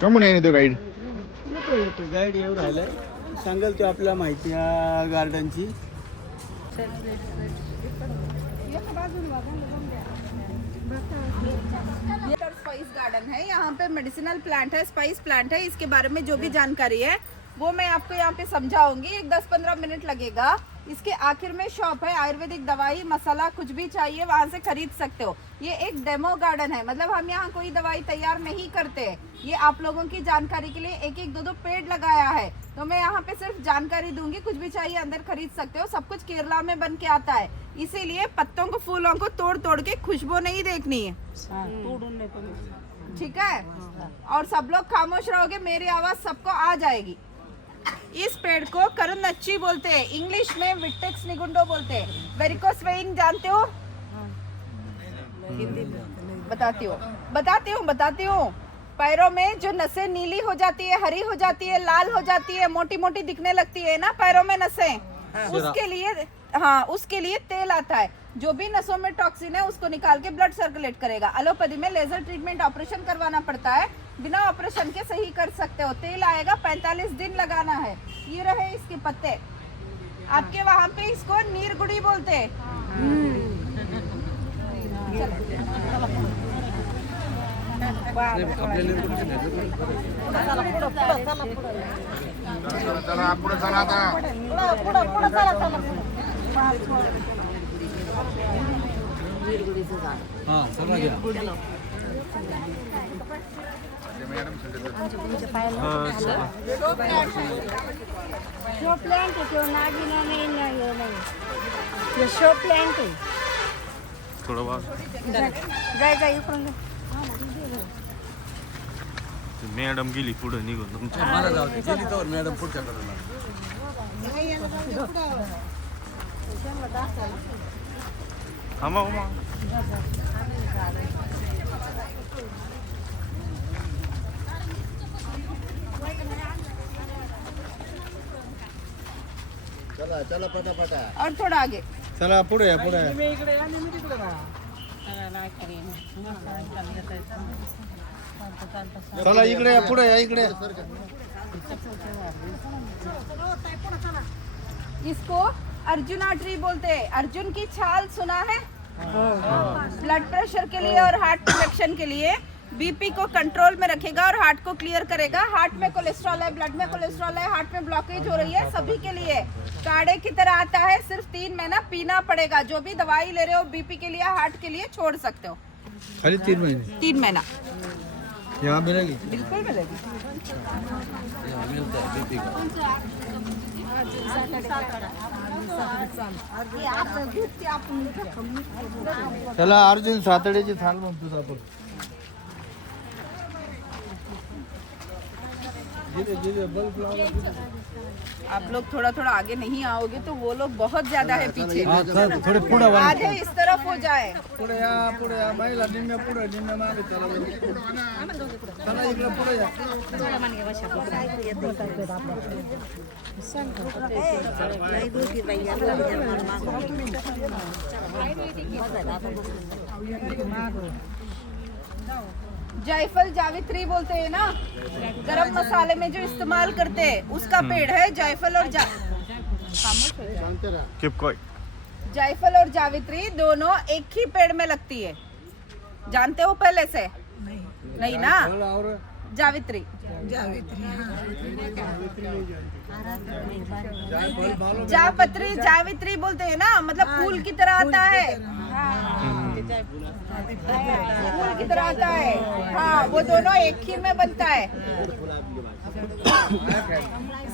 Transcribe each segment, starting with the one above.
कमून आहे तो गाईड गाईड येऊ राहिलाय सांगाल तो आपल्याला माहिती या गार्डनची. स्पाइस गार्डन है, यहाँ पे मेडिसिनल प्लांट है, स्पाइस प्लांट है. इसके बारे में जो भी जानकारी है वो मैं आपको यहाँ पे समझाऊंगी. एक 10-15 मिनट लगेगा. इसके आखिर में शॉप है, आयुर्वेदिक दवाई मसाला कुछ भी चाहिए वहाँ से खरीद सकते हो. ये एक डेमो गार्डन है, मतलब हम यहाँ कोई दवाई तैयार नहीं करते. ये आप लोगों की जानकारी के लिए एक एक दो पेड़ लगाया है. तो मैं यहाँ पे सिर्फ जानकारी दूंगी, कुछ भी चाहिए अंदर खरीद सकते हो. सब कुछ केरला में बन के आता है, इसीलिए पत्तों को फूलों को तोड़ तोड़ के खुशबू नहीं देखनी है. ठीक है. और सब लोग खामोश रहोगे, मेरी आवाज सबको आ जाएगी. इस पेड़ को करनच्ची बोलते हैं, इंग्लिश में विटेक्स निगुंडो बोलते हैं. वेरिकोस वेइन जानते हो? बताती हूँ. पैरों में जो नसें नीली हो जाती है, हरी हो जाती है, लाल हो जाती है, मोटी मोटी दिखने लगती है ना पैरों में नसें, उसके लिए तेल आता है. जो भी नसों में टॉक्सिन है उसको निकाल के ब्लड सर्कुलेट करेगा. एलोपैथी में लेजर ट्रीटमेंट ऑपरेशन करवाना पड़ता है, बिना ऑपरेशन के सही कर सकते हो. तेल आएगा, 45 दिन लगाना है. ये रहे इसके पत्ते. आपके वहाँ पे इसको नीरगुड़ी बोलते हैं. चला पुढे चला आता. शो प्लांट है, जो नागिना नहीं ये शो प्लांट है. थोड़ा बार जाय इकडून मॅडम गेली पुढे निघून तुमच्या मला जाऊ दे, गेली तर मॅडम पुढच्या कडे. थांबा उमा. चला चला पटापटा. और थोड़ा आगे. चला पुढे या पुढे. चला इकडे या पुढे या इकडे. इसको अर्जुना ट्री बोलते हैं. अर्जुन की छाल सुना है? ब्लड प्रेशर के लिए और हार्ट प्रोटेक्शन के लिए. बीपी को कंट्रोल में रखेगा और हार्ट को क्लियर करेगा. हार्ट में कोलेस्ट्रॉल है, ब्लड में कोलेस्ट्रॉल है, हार्ट में ब्लॉकेज हो रही है, सभी के लिए काढ़े की तरह आता है. सिर्फ 3 महीना पीना पड़ेगा. जो भी दवाई ले रहे हो बीपी के लिए, हार्ट के लिए, छोड़ सकते हो. खाली 3 महीने 3 महीना यहाँ मिलेगी. बिल्कुल मिलेगी. चला अर्जुन सातडेची थाल म्हणतो आपण. आप लोग थोड़ा थोड़ा आगे नहीं आओगे तो वो लोग बहुत ज्यादा है पीछे। थोडे पुढे आज है इस तरफ हो जाए। पुढे या महिला निम्मे पुढे निम्मे मागे चला इकडे पुढे या जायफल जावित्री बोलते हैं ना, गरम मसाले में जो इस्तेमाल करते हैं उसका पेड़ है जायफल और Keep quiet. जायफल और जावित्री दोनों एक ही पेड़ में लगती है। जानते हो पहले से? नहीं ना। जावित्री जापत्री जावित्री बोलते हैं ना, मतलब फूल की तरह आता है। फूल की तरह आता है। हाँ, वो दोनों एक ही में बनता है।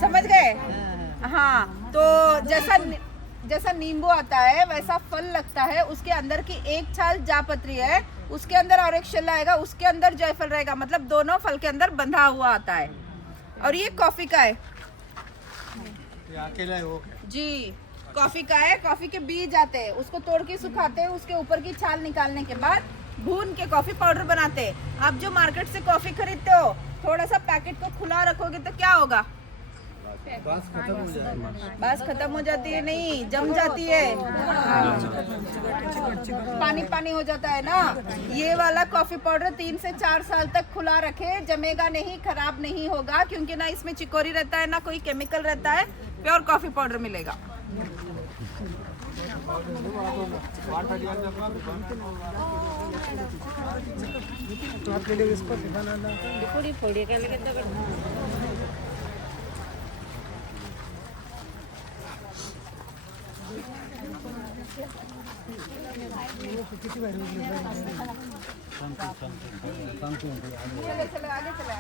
समझ गए? हाँ, तो जैसा नींबू आता है वैसा फल लगता है, उसके अंदर की एक छाल जापत्री है, उसके अंदर और एक शेल आएगा, उसके अंदर जायफल रहेगा, मतलब दोनों फल के अंदर बंधा हुआ आता है। और ये कॉफी का है अकेला है वो जी, कॉफी का है। कॉफी के बीज आते हैं, उसको तोड़ के सुखाते हैं, उसके ऊपर की छाल निकालने के बाद भून के कॉफी पाउडर बनाते हैं। आप जो मार्केट से कॉफी खरीदते हो, थोड़ा सा पैकेट को खुला रखोगे तो क्या होगा? बास खत्म हो जाएगा। बस खत्म हो जाती है, नहीं जम जाती है, पानी पानी हो जाता है ना। ये वाला कॉफी पाउडर 3 से 4 साल तक खुला रखे, जमेगा नहीं, खराब नहीं होगा, क्योंकि ना इसमें चिकोरी रहता है ना कोई केमिकल रहता है। प्योर कॉफी पाउडर मिलेगा। चलो आगे चले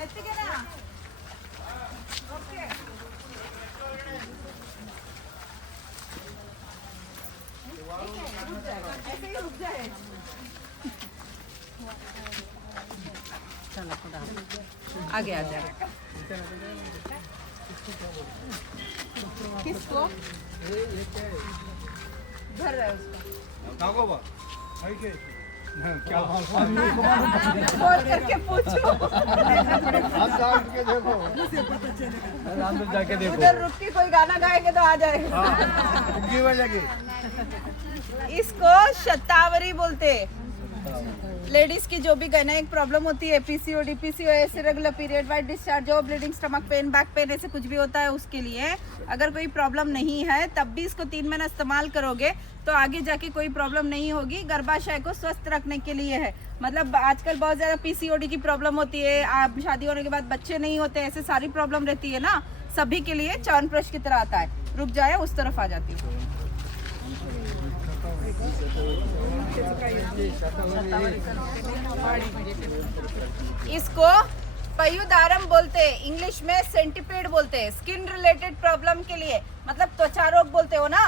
ಮೆತ್ತಿಗೆನಾ? ಓಕೆ ऐसे ही रुक जाए। आगे आ जाए। किसको भर रहा है उसको? क्या कॉल करके पूछो। अंदर जाके देखो उधर रुक के कोई गाना गाएंगे तो आ जाएगा। इसको शतावरी बोलते हैं। लेडीज की जो भी गैनाइक प्रॉब्लम होती है, PCOD, PCOS, irregular period, white discharge, जो bleeding, stomach pain, back pain, ऐसे कुछ भी होता है उसके लिए, अगर कोई प्रॉब्लम नहीं है तब भी इसको 3 महीना इस्तेमाल करोगे तो आगे जाके कोई प्रॉब्लम नहीं होगी। गर्भाशय को स्वस्थ रखने के लिए है। मतलब आजकल बहुत ज़्यादा पीसीओडी की प्रॉब्लम होती है, आप शादी होने के बाद बच्चे नहीं होते, ऐसे सारी प्रॉब्लम रहती है ना, सभी के लिए च्यवनप्राश की तरह आता है। रुक जाए, उस तरफ आ जाती हूँ। इसको पयुदारम बोलते हैं, इंग्लिश में सेंटीपेड बोलते हैं। स्किन रिलेटेड प्रॉब्लम के लिए, मतलब त्वचा रोग बोलते हो ना,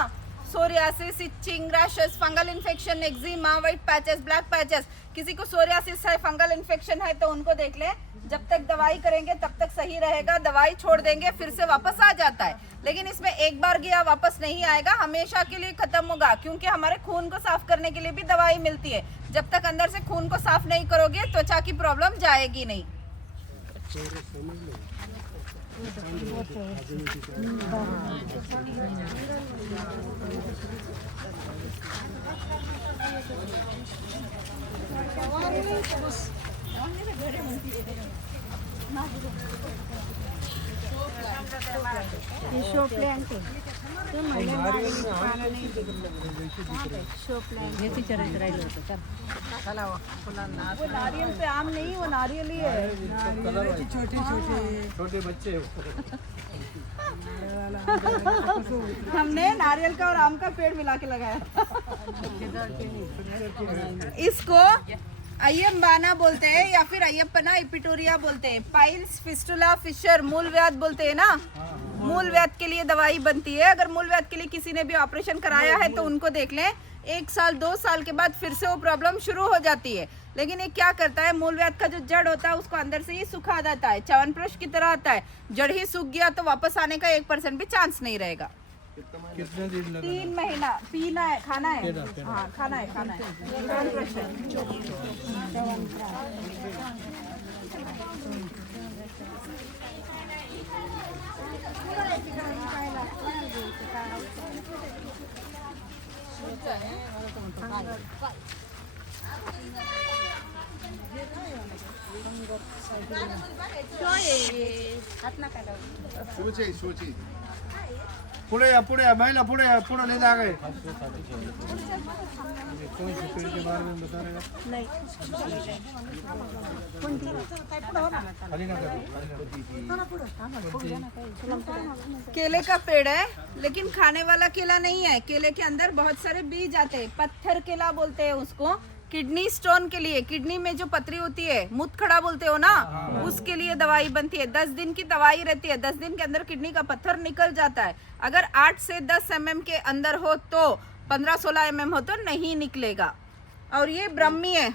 psoriasis, itching, rashes, fungal infection, eczema, white patches, black patches. किसी को सोरियासिस है, फंगल इन्फेक्शन है तो उनको देख ले। जब तक दवाई करेंगे तब तक सही रहेगा, दवाई छोड़ देंगे फिर से वापस आ जाता है। लेकिन इसमें एक बार गया वापस नहीं आएगा, हमेशा के लिए खत्म होगा, क्योंकि हमारे खून को साफ करने के लिए भी दवाई मिलती है। जब तक अंदर से खून को साफ नहीं करोगे त्वचा की प्रॉब्लम जाएगी नहीं। ये शो प्लांट है। तो मैंने शो प्लांट ये चरित्र राहिलं होतं तर वो नारियल पे आम नहीं, वो नारियल ही है। छोटे बच्चे हमने नारियल का और आम का पेड़ मिला के लगाया। इसको अय्यम्बाना बोलते हैं या फिर अय्यप्पना इपिटोरिया बोलते हैं। पाइल्स, फिस्टुला, फिशर, मूल व्याध बोलते हैं ना, मूल व्याध के लिए दवाई बनती है। अगर मूल व्याध के लिए किसी ने भी ऑपरेशन कराया है तो उनको देख लें। 1 साल 2 साल के बाद फिर से वो प्रॉब्लम शुरू हो जाती है। लेकिन ये क्या करता है, मूलव्याध का जो जड़ होता है उसको अंदर से ही सुखा देता है, च्यवनप्राश की तरह आता है। जड़ ही सूख गया तो वापस आने का 1% भी चांस नहीं रहेगा। कितने दिन लगा? 3 महीना पीना है, खाना है। हाँ खाना है, खाना है। च्यवनप्राश है। सोची सोची पुढे या, पुढे या, महिला पुढे या, पुढे ले जा गए। कौन सी पेड़ के बारे में बता रहे हैं? नहीं। खाली ना करो। केले का पेड़ है, लेकिन खाने वाला केला नहीं है। केले के अंदर बहुत सारे बीज आते हैं, पत्थर केला बोलते हैं उसको। किडनी स्टोन के लिए, किडनी में जो पथरी होती है, मूत्रखड़ा बोलते हो ना, उसके लिए दवाई बनती है। 10 दिन की दवाई रहती है। 10 दिन के अंदर किडनी का पत्थर निकल जाता है। अगर 8 से 10 mm के अंदर हो तो, 15-16 mm हो तो नहीं निकलेगा। और ये ब्रह्मी है,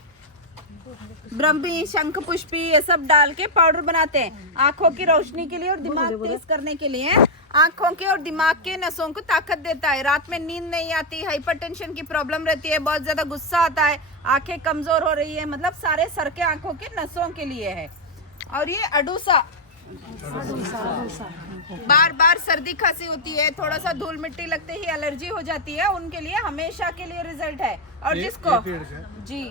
ब्रह्मी, शंख पुष्पी, ये सब डाल के पाउडर बनाते हैं आंखों की रोशनी के लिए और दिमाग तेज करने के लिए। आंखों के और दिमाग के नसों को ताकत देता है। रात में नींद नहीं आती, हाइपरटेंशन की प्रॉब्लम रहती है, बहुत ज्यादा गुस्सा आता है, आंखें कमजोर हो रही है, मतलब सारे सर के आंखों के नसों के लिए है। और ये अडूसा, बार बार सर्दी खांसी होती है, थोड़ा सा धूल मिट्टी लगते ही एलर्जी हो जाती है, उनके लिए हमेशा के लिए रिजल्ट है। और जिसको जी,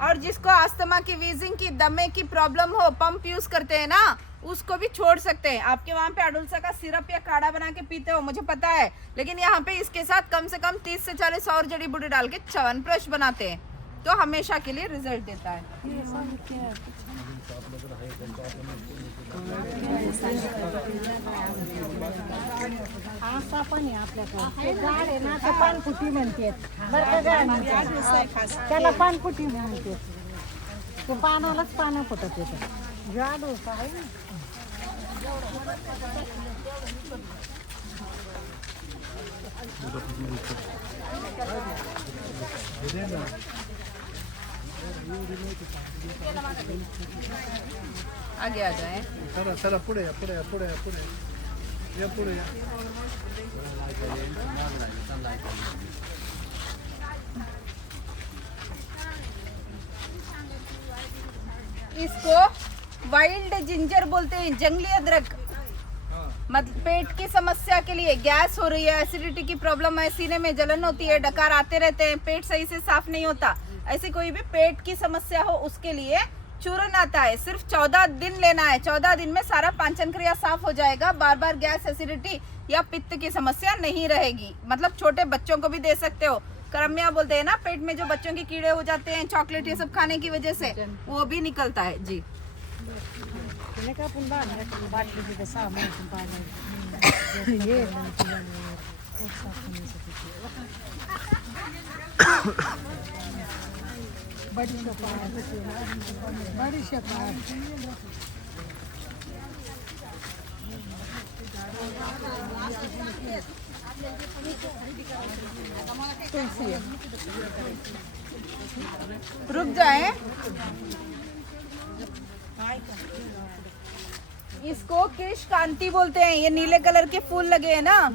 और जिसको अस्थमा की, वीजिंग की, दमे की प्रॉब्लम हो, पंप यूज करते हैं ना, उसको भी छोड़ सकते हैं। आपके वहाँ पे अडुलसा का सिरप या काढ़ा बना के पीते हो, मुझे पता है, लेकिन यहाँ पे इसके साथ कम से कम 30 से 40 और जड़ी बूटी डाल के च्यवनप्राश बनाते हैं, तो हमेशा के लिए रिजल्ट देता है। आसा पण आहे आपल्याकडे, ते झाड आहे ना, ते पानफुटी म्हणतात बरं का झाड, त्याला पानफुटी म्हणतात। ते पानालाच पानं फुटत येतात। झाड होता आहे ना, आगे आ जाए। चला चला पुढे या, पुढे या, पुढे या, पुढे या, पुढे या। इसको वाइल्ड जिंजर बोलते हैं, जंगली अदरक। मतलब पेट की समस्या के लिए, गैस हो रही है, एसिडिटी की प्रॉब्लम है, सीने में जलन होती है, डकार आते रहते हैं, पेट सही से साफ नहीं होता, ऐसी कोई भी पेट की समस्या हो उसके लिए चूर्ण आता है। सिर्फ 14 दिन लेना है। 14 दिन में सारा पाचन क्रिया साफ हो जाएगा। बार बार गैस, एसिडिटी या पित्त की समस्या नहीं रहेगी। मतलब छोटे बच्चों को भी दे सकते हो। करमिया बोलते हैं ना, पेट में जो बच्चों के कीड़े हो जाते हैं चॉकलेट ये सब खाने की वजह से, वो भी निकलता है जी। तुम्ही का पण बाटली तिथे सामान पाणी ये बडीशेप तुलसी है। रुक जाए। इसको केश कांति बोलते हैं। ये नीले कलर के फूल लगे हैं ना,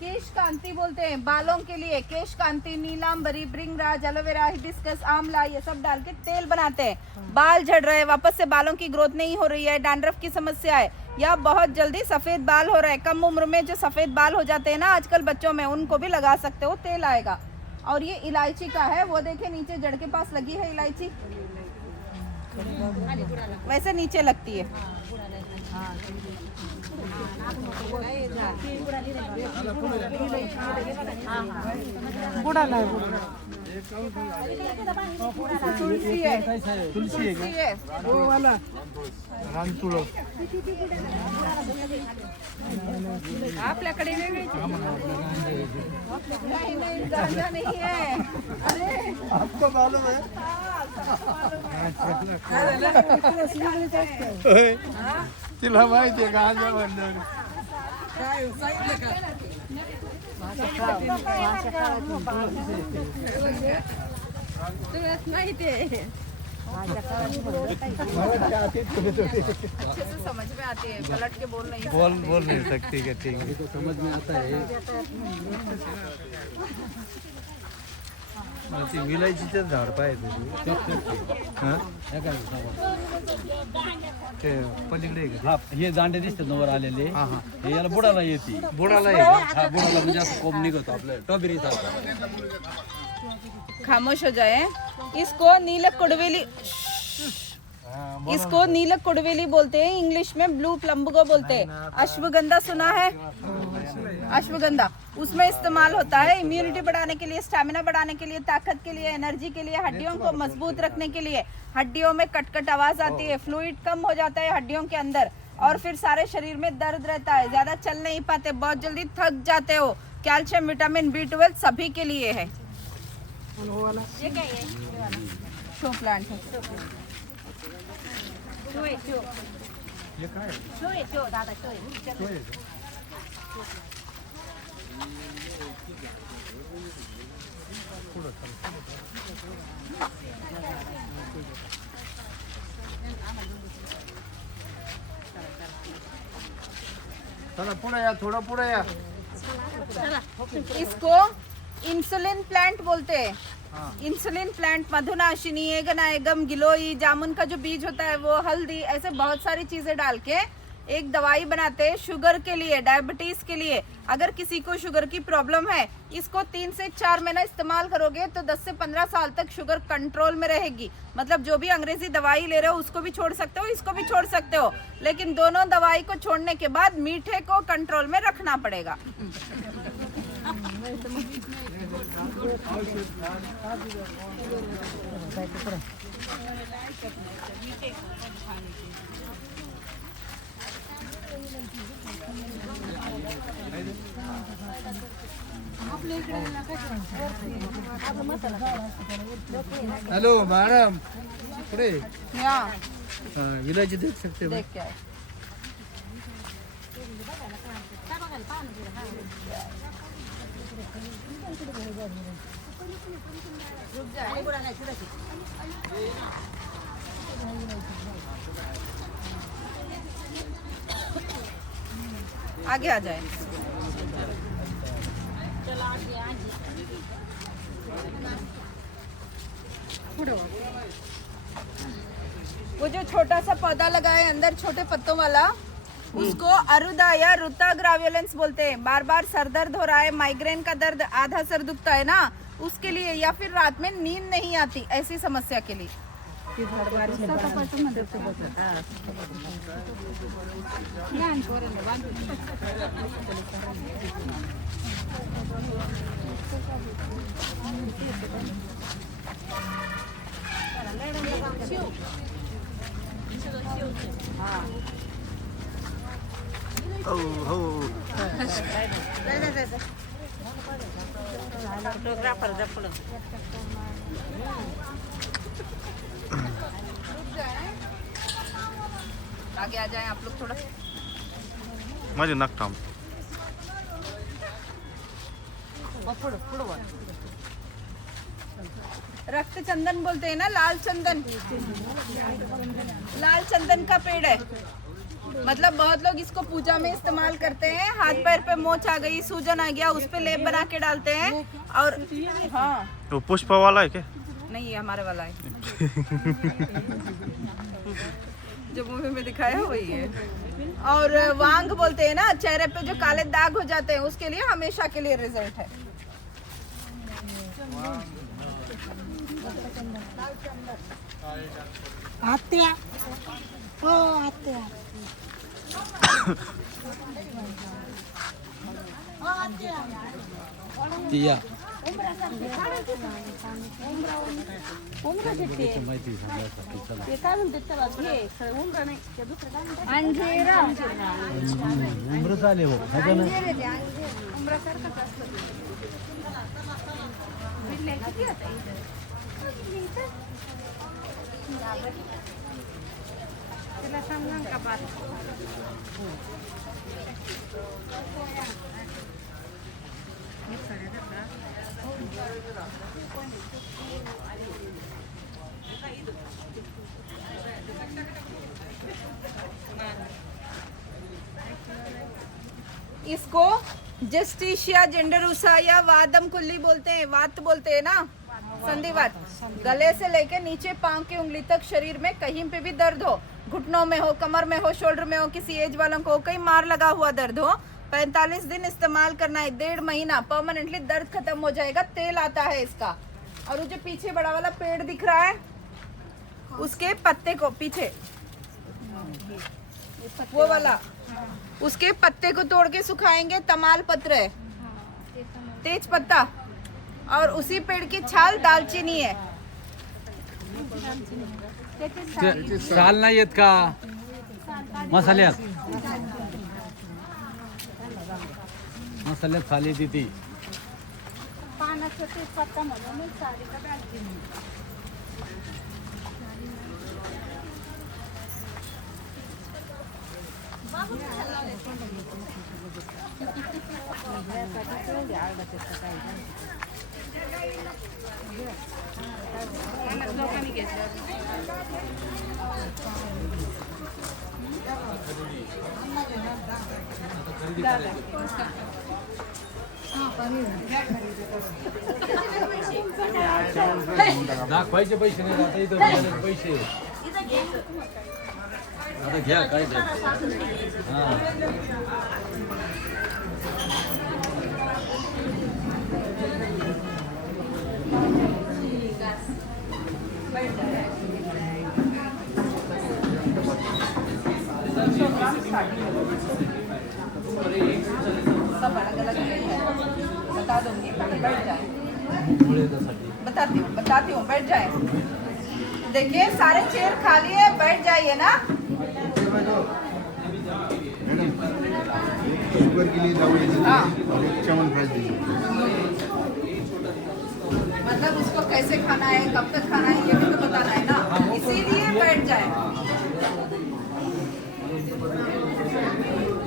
केश कांति बोलते हैं। बालों के लिए केश कांति, नीलांबरी, भृंगराज, एलोवेरा, हिबिस्कस, आंवला ये सब डाल के तेल बनाते हैं। बाल झड़ रहे हैं, वापस से बालों की ग्रोथ नहीं हो रही है, डैंड्रफ की समस्या है, या बहुत जल्दी सफेद बाल हो रहे हैं, कम उम्र में जो सफेद बाल हो जाते हैं ना आजकल बच्चों में, उनको भी लगा सकते हो, तेल आएगा। और ये इलायची का है, वो देखे नीचे जड़ के पास लगी है इलायची, वैसे नीचे लगती है। बुडाला तुलसी है, तुलसी है तुलसी है। वो वाला रानतुळ आपल्याकडे वेगळी नहीं नहीं, गांजा नहीं है। अरे आपको मालूम है? तिला माहिती आहे गांजा म्हणलं। माहिती आहे अच्छे से समझ में आती है पलट के बोल नहीं सकती है ठीक है तो समझ में आता है ती विलायचीचं झाड पाहिजे ते पलीकडे हा हे दांडे दिसतात वर आलेले हे याला बुडाला येते बुडाला हा बुडाला म्हणजे असं कोंब निघतो आपलं टॉबेरी खामोश हो जाए इसको नीलक कुड़वेली इसको नीलक कुड़वेली बोलते हैं इंग्लिश में ब्लू प्लम्बगो बोलते हैं अश्वगंधा सुना है अश्वगंधा उसमें इस्तेमाल होता है इम्यूनिटी बढ़ाने के लिए स्टैमिना बढ़ाने के लिए ताकत के लिए एनर्जी के लिए हड्डियों को मजबूत रखने के लिए हड्डियों में कटकट आवाज आती है फ्लूइड कम हो जाता है हड्डियों के अंदर और फिर सारे शरीर में दर्द रहता है ज्यादा चल नहीं पाते बहुत जल्दी थक जाते हो कैल्शियम विटामिन B12 सभी के लिए है ये क्या है शो प्लांट है चला पुढे या थोडं पुढे या इसको इंसुलिन प्लांट बोलते हैं इंसुलिन प्लांट मधुनाशिनी एगनायगम गिलोई जामुन का जो बीज होता है वो हल्दी ऐसे बहुत सारी चीजें डाल के एक दवाई बनाते हैं शुगर के लिए डायबिटीज के लिए अगर किसी को शुगर की प्रॉब्लम है इसको 3 से 4 महीना इस्तेमाल करोगे तो 10 से 15 साल तक शुगर कंट्रोल में रहेगी मतलब जो भी अंग्रेजी दवाई ले रहे हो उसको भी छोड़ सकते हो इसको भी छोड़ सकते हो लेकिन दोनों दवाई को छोड़ने के बाद मीठे को कंट्रोल में रखना पड़ेगा हॅलो मॅडम पुढे यहाँ विलायची देख सकते हो देख क्या है आगे आ जाए वो जो छोटा सा पौधा लगा है अंदर छोटे पत्तों वाला उसको अरुदा या रुता ग्रावियोलेंस बोलते हैं बार बार सर दर्द हो रहा है माइग्रेन का दर्द आधा सर दुखता है ना उसके लिए या फिर रात में नींद नहीं आती ऐसी समस्या के लिए आगे आ जाए आप लोग थोड़ा माझे नाक थांब रक्त चंदन बोलते हैं ना लाल चंदन का पेड़ है मतलब बहुत लोग इसको पूजा में इस्तेमाल करते हैं हाथ पैर पे मोच आ गई सूजन आ गया उस पे लेप बना के डालते हैं और हाँ तो पुष्पा वाला है क्या नहीं ये हमारे वाला है जो मूवी में दिखाया वही है और वांग बोलते हैं ना चेहरे पे जो काले दाग हो जाते हैं उसके लिए हमेशा के लिए रिजल्ट है आत्या हो आत्या तिया अंजीरा उमर झाले हो तिला सांगा का बात इसको जस्टिशिया जेंडरोसा या वादम कुल्ली बोलते हैं, वात बोलते हैं ना, संधिवात। गले से लेके नीचे पांव की उंगली तक शरीर में कहीं पे भी दर्द हो, घुटनों में हो, कमर में हो, शोल्डर में हो, किसी एज वालों को कहीं मार लगा हुआ दर्द हो, 45 दिन इस्तेमाल करना है, 1.5 महीना, परमानेंटली दर्द खत्म हो जाएगा। तेल आता है इसका। और वो जो पीछे बड़ा वाला पेड़ दिख रहा है, उसके पत्ते को पीछे वो वाला, उसके पत्ते को तोड़ के सुखाएंगे, तमाल पत्र है, तेज पत्ता, और उसी पेड़ की छाल दालचीनी है। साल नाही येत का मसाल्यात? मसाल्यात साल येते ती. पानाचं ते पत्ता म्हणून साडी का दालचिनी. दाखवायचे पैसे नाही, आता इथं मिळाले पैसे. आता घ्या काय ते. हा सब अलग अलग है, बता दूंगी, पहले बैठ जाए, बताती हूँ, बैठ जाए। देखिए सारे चेयर खाली है, बैठ जाइए ना। मैडम शुगर के लिए दवाई दीजिए और एक च्यवनप्राश दीजिए। मतलब इसको कैसे खाना है, कब तक खाना है, ये भी तो बताना है ना, इसीलिए बैठ जाए।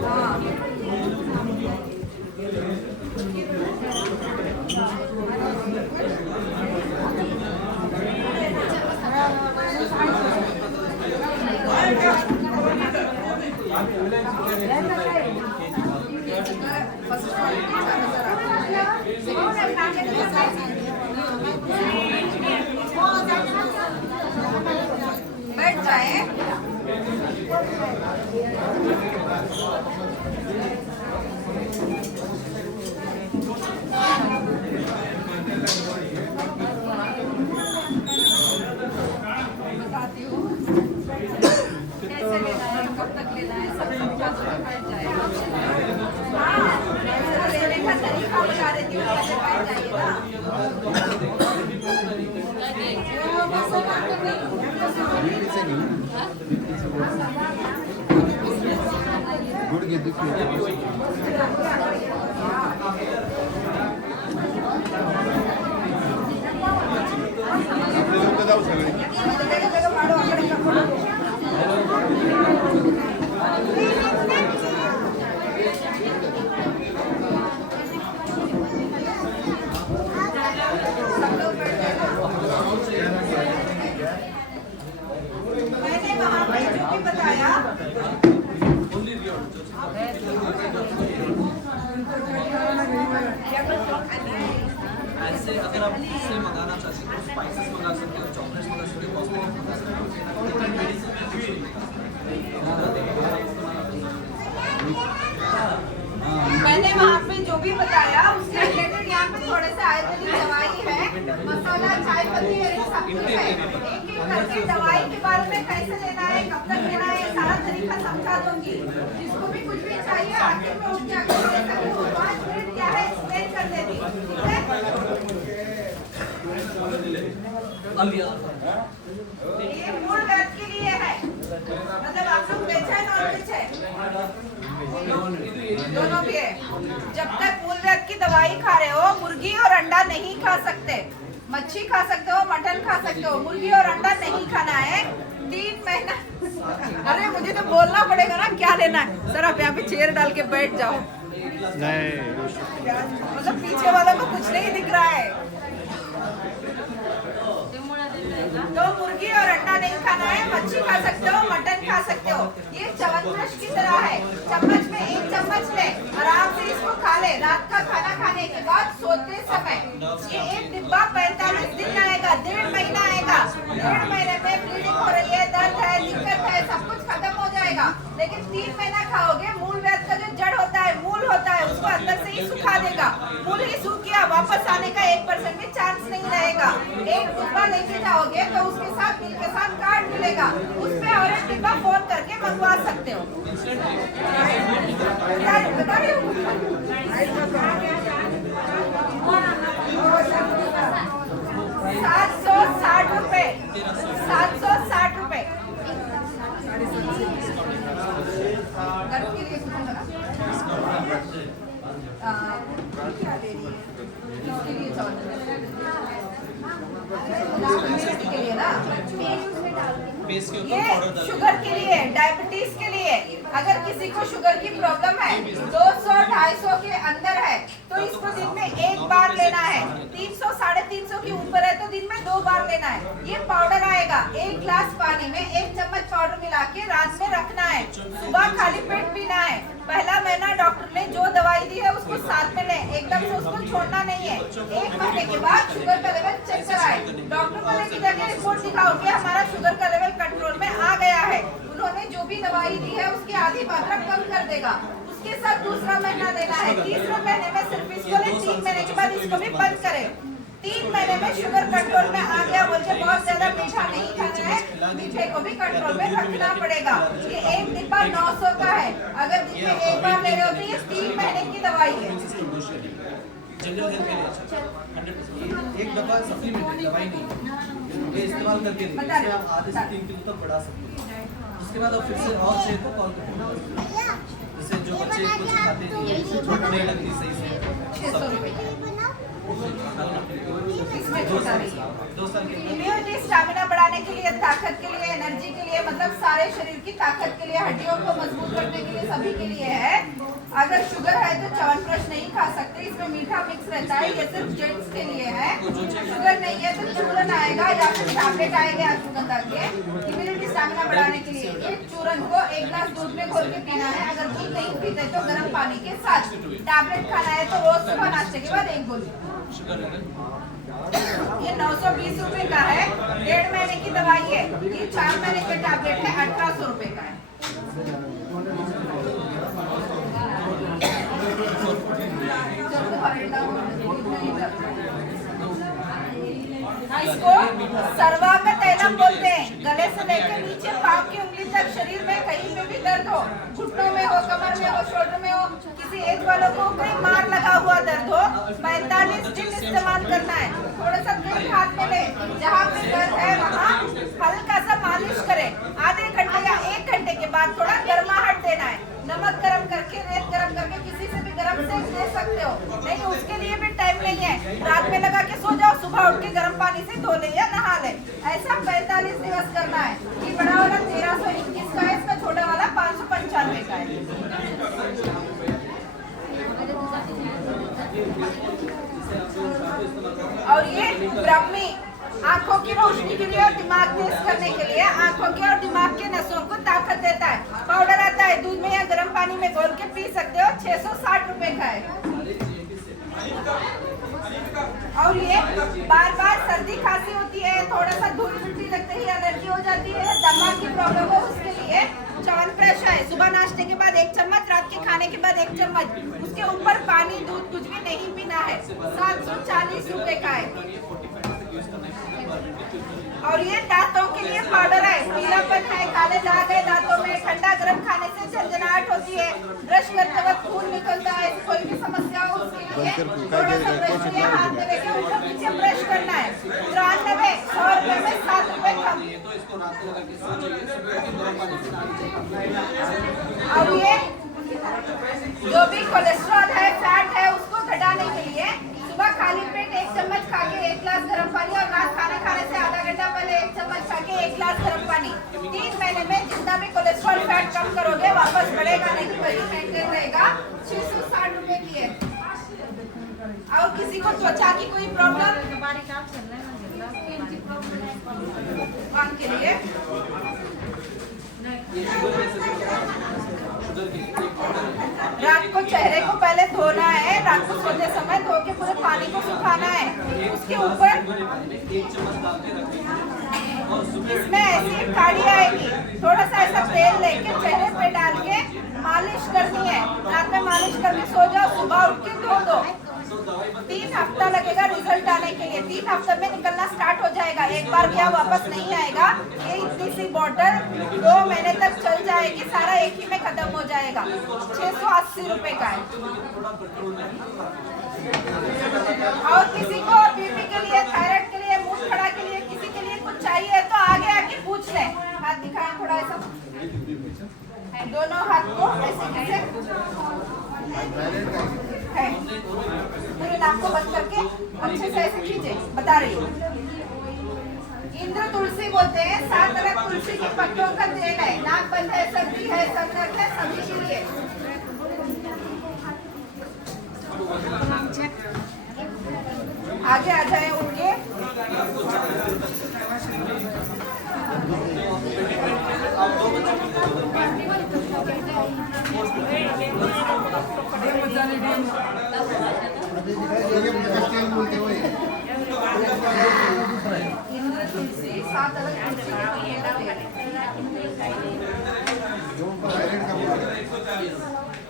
हाँ बैठ जाए। बताती हूँ कैसे लेना है, कब तक लेना है, सब समझा दो, बैठ जाए। हाँ, लेने का तरीका बता देती हूँ, कैसे बैठ जाइए ना। गुडघे दुखी जाऊ सगळे. मैंने वहाँ पे जो भी बताया, ऐसे अगर आप इससे मंगाना चाहते हैं तो स्पाइसेस मंगा सकते हो, चॉकलेट्स मंगा सकते हो, कॉस्मेटिक्स मंगा सकते हो, मैंने वहाँ पे जो भी बताया उसके रिलेटेड यहाँ पे थोड़े से आयुर्वेदिक दवाई है, मसाला, चाय पत्ती, ये सब कुछ है। एक एक करके दवाई के बारे में कैसे लेना है, कब तक लेना है, ये सारा तरीका समझा दूंगी। जिसको भी कुछ भी चाहिए आखिर में उठ जाकर ले सकते हो। 5 मिनट क्या है एक्सप्लेन कर देती, ठीक है? ये मूल दर्द के लिए है, मतलब आप लोग वेज है नॉन वेज है, दोनों भी है। जब तक मूल दर्द की दवाई खा रहे हो, मुर्गी और अंडा नहीं खा सकते, मच्छी खा सकते हो, मटन खा सकते हो, मुर्गी और अंडा नहीं खाना है 3 महीना। अरे मुझे तो बोलना पड़ेगा ना क्या लेना है। सर आप यहाँ पे चेयर डाल के बैठ जाओ। गिलास मतलब पीछे वाला को कुछ नहीं दिख रहा है। तो मुर्गी और अंडा नहीं खाना है, मच्छी खा सकते हो, मटन खा सकते हो। ये च्यवनप्राश की तरह है, चम्मच में 1 चम्मच ले, आराम से इसको खा ले। रात का खाना खाने के बाद सोते समय ये 1 डिब्बा 45 दिन आएगा, 1.5 महीना आएगा। 1.5 महीने में ब्लीडिंग हो रही है, दर्द है, दिक्कत है, सब कुछ खत्म हो जाएगा। लेकिन 3 महीना खाओगे, मूल व्याध का जो जड़ होता है, मूल होता है, उसको अंदर से ही सुखा देगा। मूल ही सूख गया, वापस आने का 1% भी चांस नहीं रहेगा। 1 डिब्बा लेके जाओगे तो उसके साथ बिल के साथ कार्ड मिलेगा, उस पे और 1 डिब्बा फोन करके मंगवा सकते हो। 760 रुपए, 760 रुपए। बेस के ऊपर ये पाउडर डाल शुगर के लिए, डायबिटीज के लिए। अगर किसी को शुगर की प्रॉब्लम है, 200-250 के अंदर है, तो इसको दिन में 1 बार लेना है। 300-350 के ऊपर है तो दिन में 2 बार लेना है। ये पाउडर आएगा, 1 ग्लास पानी में 1 चम्मच पाउडर मिला के रात में रखना है, सुबह खाली पेट पीना है। पहला महीना डॉक्टर ने जो दवाई दी है उसको साथ में लें, एकदम से उसको छोड़ना नहीं है। 1 महीने के बाद शुगर का लेवल चेक कराएं, डॉक्टर को लेके जाके रिपोर्ट दिखाओ कि हमारा शुगर का लेवल कंट्रोल में आ गया है। उन्होंने जो भी दवाई दी है उसकी आधी मात्रा कम कर देगा। उसके साथ दूसरा महीना लेना है, तीसरे महीने में सिर्फ इसको ले, 3 महीने के बाद इसको भी बंद करें। 3 महीने में शुगर कंट्रोल में आ गया, बोल के बहुत ज्यादा मीठा नहीं खाना है, मीठे को भी कंट्रोल में रखना पड़ेगा। ये 1 डिब्बा 900 का है, अगर दिन में 1 बार ले रहे हो तो ये 3 महीने की दवाई है। जनरल हेल्थ के लिए अच्छा 100%। 1 डब्बा सप्लीमेंट है, दवाई नहीं। ये इस्तेमाल करके देखिए, आप आधे से 3 किलो तक बढ़ा सकते हैं। उसके बाद आप फिर से और शेयर को कॉल करें, जैसे जो बच्चे कुछ खाते नहीं, छोटा नहीं लगती सही से 600 रुपए इसमें छोटा नहीं। 2 साल के इम्यूनिटी स्टैमिना बढ़ाने के लिए, ताकत के लिए, एनर्जी के लिए, मतलब सारे शरीर की ताकत के लिए, हड्डियों को मजबूत करने के लिए, सभी के लिए है। अगर शुगर है तो च्यवनप्राश नहीं खा सकते, इसमें मीठा मिक्स रहता है, ये सिर्फ जेंट्स के लिए है। शुगर नहीं है तो चूरन आएगा या फिर टैबलेट आएंगे अश्वगंधा के, इम्यूनिटी स्टैमिना बढ़ाने के लिए। एक चूरन को 1 ग्लास दूध में घोल के पीना है, अगर दूध नहीं पीते तो गर्म पानी के साथ। टैबलेट खाना है तो रोज सुबह नाश्ते के बाद 1 गोली। ये 920 रुपए का है, 1.5 महीने की दवाई है। ये 4 महीने के टैबलेट है, 1800 रुपए का है। इसको सर्वांग तैलम बोलते हैं। गले से लेकर नीचे पांव की उंगली तक शरीर में कहीं पे भी दर्द हो, घुटनों में हो, कमर में हो, शोल्डर में हो, किसी एज वालों को कोई मार लगा हुआ दर्द हो, 45 दिन इस्तेमाल करना है। थोड़ा सा तेल हाथ में ले, जहाँ पे दर्द है वहाँ हल्का सा मालिश करें। आधे घंटे या 1 घंटे के बाद थोड़ा गर्माहट देना है। नमक गरम करके, रेत गरम करके किसी से भी गरम सेक दे सकते हो, नहीं उसके लिए भी टाइम नहीं है। रात में लगा के सो जाओ, सुबह उठ के गर्म पानी से धो ले या नहा ले। ऐसा 45 दिवस करना है। ये बड़ा वाला 1321 का है, इसका छोटा वाला 595 का है। और ये ब्राह्मी आंखों की रोशनी के लिए और दिमाग तेज करने के लिए, आंखों के और दिमाग के नसों को ताकत देता है। पाउडर आता है, दूध में या गर्म पानी में घोल के पी सकते हो, 660 रुपए का है। और ये बार बार सर्दी खांसी होती है, थोड़ा सा धूल मिट्टी लगते ही एलर्जी हो जाती है, दमा की प्रॉब्लम हो, उसके लिए च्यवनप्राश है। सुबह नाश्ते के बाद 1 चम्मच, रात के खाने के बाद 1 चम्मच, उसके ऊपर पानी दूध कुछ भी नहीं पीना है। 740 रुपए का है। और ये दांतों के लिए पाउडर है, पीलापन है, काले दाग है दांतों में, ठंडा गर्म खाने से झंझनाहट होती है, ब्रश करते वक्त खून निकलता है, कोई भी समस्या हो उसके लिए थोड़ा सा ब्रश लिया, हाथ में लेके ऊपर नीचे ब्रश करना है। 93 100 रुपए में 7 रुपए कम। और ये जो भी कोलेस्ट्रॉल है, फैट है, उसको घटाने के लिए सुबह खाली पेट 1 चम्मच खा के 1 ग्लास गर्म पानी, और रात खाना खाने से आधा घंटा पहले 1 चम्मच खा के 1 ग्लास गर्म पानी। 3 महीने में जितना भी कोलेस्ट्रॉल फैट कम करोगे, वापस बढ़ेगा नहीं, वही मेंटेन रहेगा। 660 रुपए की है। और किसी को त्वचा की कोई प्रॉब्लम कान के लिए रात को चेहरे को पहले धोना है, रात को सोते समय धो के पूरे पानी को सुखाना है। उसके ऊपर इसमें ऐसी काड़ी आएगी, थोड़ा सा ऐसा तेल लेके चेहरे पे डाल के मालिश करनी है। रात में मालिश करके सो जाओ, सुबह उठ के धो दो। 3 हफ्ता लगेगा रिजल्ट आने के लिए। 3 हफ्ते में निकलना स्टार्ट हो जाएगा। एक बार क्या वापस नहीं आएगा। ये इतनी सी बॉटल 2 महीने तक चल जाएगी, सारा एक ही में खत्म हो जाएगा। 680 रुपए का है। और किसी को बीपी के लिए, थायराइड के लिए, मूड खड़ा के लिए, किसी के लिए कुछ चाहिए तो आगे आके पूछ ले। हाथ दिखाएं थोड़ा ऐसा, दोनों हाथ को ऐसे है। पूरे नाक को बंद करके अच्छे से ऐसे खींचे। बता रही हूँ, इंद्र तुलसी बोलते हैं। 7 अलग तुलसी के पत्तों का तेल है। नाक बंद है, सर्दी है, सर दर्द है, सभी के लिए। आगे आ जाए उठ के। इंद्र तुलसी 7 अलग तुलसी के पत्तों का तेल है।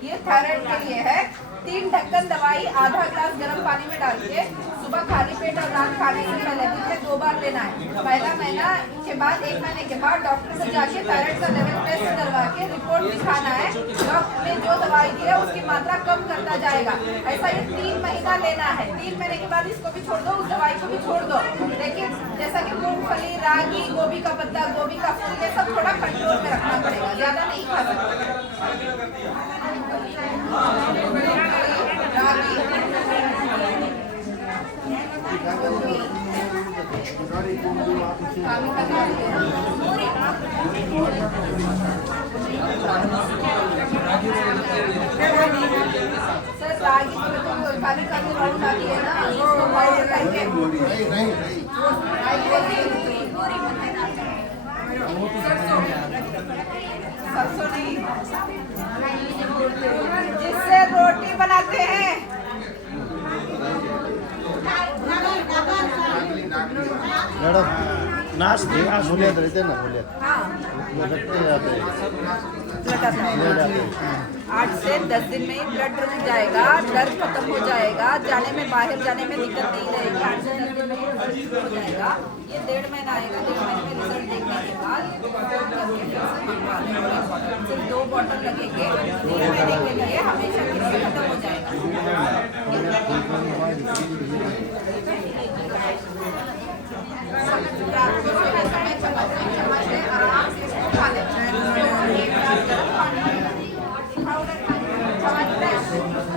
ये थायराइड के लिए है। 3 ढक्कन दवाई आधा ग्लास गर्म पानी में डाल के सुबह खाली पेट और रात खाने से पहले दिन में 2 बार लेना है। पहला महीना के बाद 1 महीने के बाद डॉक्टर से जाके थायराइड का लेवल टेस्ट करवा के रिपोर्ट दिखाना है। डॉक्टर ने जो दवाई दी है उसकी मात्रा कम करता जाएगा। ऐसा ये 3 महीना लेना है। 3 महीने के बाद इसको भी छोड़ दो, उस दवाई को भी छोड़ दो। लेकिन जैसा कि मूंगफली, रागी, गोभी का पत्ता, गोभी का फूल, ये सब थोड़ा कंट्रोल में रखना पड़ेगा, ज्यादा नहीं खा सकते। सर रागी तो खाली खाली राउंड आती है ना, इसको बॉईल करके सरसों नहीं, जिससे रोटी बनाते हैं। नाच दे मुलियात रहते ना, मुलियात हाँ, लगते जाते हैं। 8 से 10 दिन में ही ब्लड रुक जाएगा, दर्द खत्म हो जाएगा, जाने में बाहर जाने में दिक्कत नहीं रहेगी। 8 से 10 दिन में ही दर्द शुरू हो जाएगा। ये 1.5 महीना आएगा। 1.5 महीने में रिजल्ट देखने के बाद सिर्फ 2 बॉटल लगेंगे। 3 महीने के लिए हमेशा के लिए खत्म हो जाएगा। रात को सोने समय चम्मच से आराम से इसको खा लेना है। एक ग्लास गर्म पानी में पाउडर खाने चम्मच।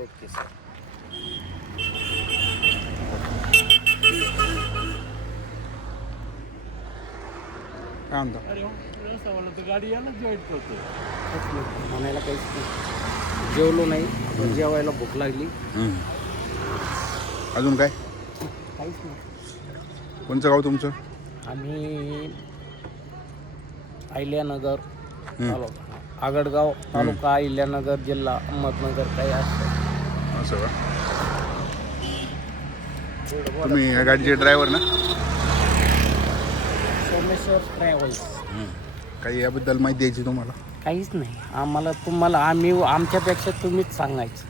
Okay sir. काय म्हणता गाडी यायला जॉईन करतो. म्हणायला काहीच नाही. जेवलो नाही, आता जेवायला भूक लागली. अजून काय काहीच नाही. कोणचं गाव तुमचं? आम्ही अहिल्यानगर तालुका आगडगाव तालुका अहिल्यानगर जिल्हा अहमदनगर काही असतं. असं का? तुम्ही या गाडीचे ड्रायव्हर ना? सोमेश्वर ट्रॅव्हल्स. काही याबद्दल माहिती द्यायची तुम्हाला? काहीच नाही आम्हाला. तुम्हाला आमच्यापेक्षा तुम्हीच सांगायचं.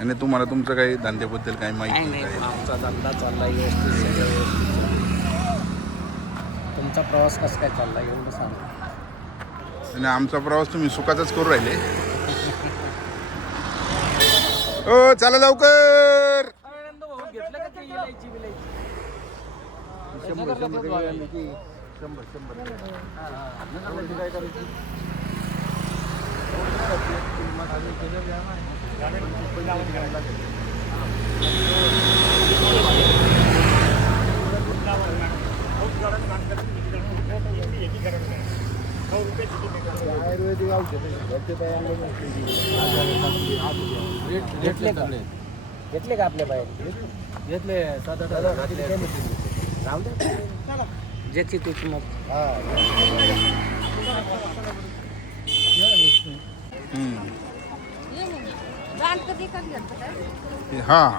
आणि तुम्हाला तुमचं काही धंद्याबद्दल काही काही माहिती नाही. नाही? आमचा धंदा चालला व्यवस्थित, सगळं व्यवस्थित चाललंय. तुमचा प्रवास कसा काय चालला एवढं सांगा. आणि आमचा प्रवास तुम्ही सुखाचाच करू राहिले. ओ चला लवकर. घेतलं का ते इलायची बिलायची? आयुर्वेदिक औषध घेतले का? घेतले का आपल्या बाहेर? घेतले 7-8 घातले. जाऊ दे. ज्याची त्याची मग. हां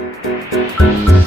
है।